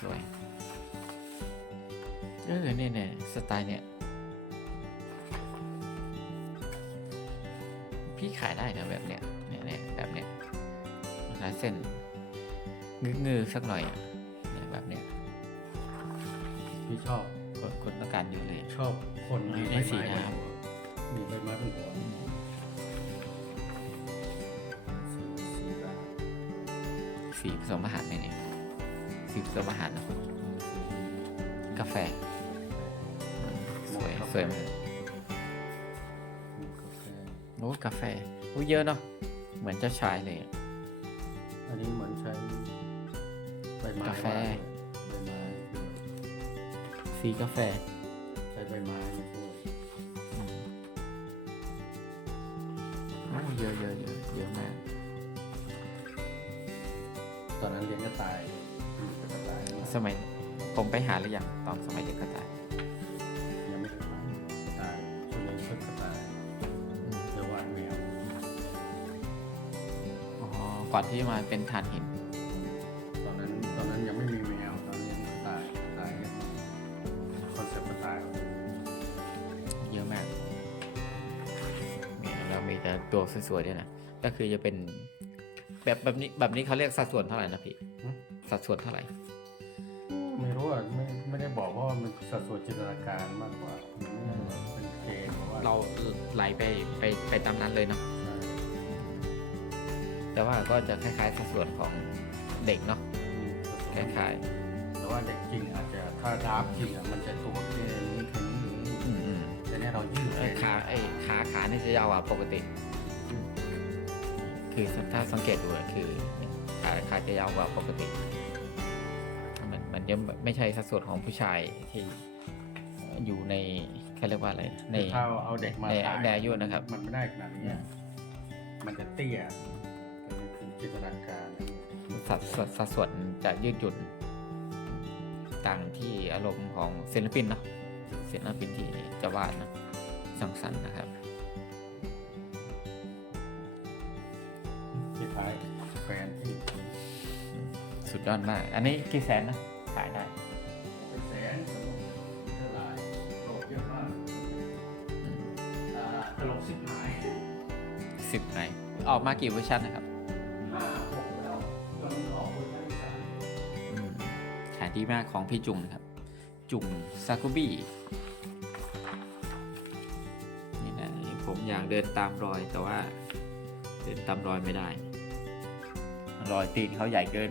สวยเออเนี่ยเนี่ยสไตล์เนี่ยพี่ขายได้นะแบบเนี้ยเนี่ยเนี่ยแบบเนี้ยลายเส้นงื้อๆืสักหน่อยอะเนี่ยแบบเนี้ยพี่ชอบคนคนต้องการอยู่เลยชอบคนมีไอ้ใบสีไม้บนน้ำหัวมีใบไม้บนหัวสีสีแบบสีผสมอาหารไหมเนี่ย สีผสมอาหารเนอะกาแฟ สวย สวยมากมีกาแฟโอ้กาแฟโอ้เยอะเนาะเหมือนเจ้าชายเลยอะอันนี้เหมือนใช้ใบไม้กาแฟใบไม้สีกาแฟ ใช้ใบไม้มาช่วยอืมโอ้เยอะเยอะเยอะเยอะมากตอนนั้นเลี้ยงกระต่าย สมัยผมไปหาหรือยังตอนสมัยเด็กก็ตายยังไม่ได้ทำกระต่ายช่วยเลี้ยงเพื่อกระต่ายเดี๋ยววานแมวอ๋อก่อนที่จะมาเป็นฐานหินตอนนั้นตอนนั้นยังไม่มีแมวตอนเลี้ยงกระต่ายกระต่ายยังคอนเซ็ปต์กระต่ายเยอะมากเนี่ยเรามีแต่ตัวสวยๆด้วยนะก็คือจะเป็น แบบแบบนี้แบบนี้เขาเรียกสัดส่วนเท่าไหร่นะพี่หึ สัดส่วนเท่าไหร่ ไม่รู้อะไม่ไม่ได้บอกว่ามันสัดส่วนจินตนาการมากกว่ามันไม่ได้แบบเป็นเกณฑ์หรือว่าเราไหลไปไปไปตามนั้นเลยเนาะใช่แต่ว่าก็จะคล้ายๆสัดส่วนของเด็กเนาะอืมคล้ายแต่ว่าเด็กจริงอาจจะถ้าดราฟจริงอะมันจะตัวแค่นี้แค่นี้ๆอืมอืมแต่เนี่ยเรายืดไอ้ขาไอ้ขาขานี่จะยาวกว่าปกติ คือถ้าสังเกตดูอะคือ ขาขาจะยาวกว่าปกติ มันมันยังไม่ใช่สัดส่วนของผู้ชายที่อยู่ในเขาเรียกว่าอะไร ในคือถ้าเอาเด็กมาในถ่ายในอายุนะครับ มันไม่ได้ขนาดนี้อะมันจะเตี้ยเป็นจินตนาการสัดสัดสัดส่วนจะยืดหยุ่นต่างที่อารมณ์ของศิลปินเนาะศิลปินที่จะวาดเนอะสังสรรค์นะครับ สุดยอดมาก อันนี้กี่แสนนะ ขายได้เป็นแสนเท่าไหร่โลกเยอะมากอ่าตลกสิบหายสิบไหน ออกมากี่เวอร์ชันนะครับห้าหกแล้วจนออกคนได้สามอืมขายดีมากของพี่จุงนะครับ จุงซากุบินี่นะผมอยากเดินตามรอยแต่ว่า เดินตามรอยไม่ได้ รอยตีนเขาใหญ่เกิน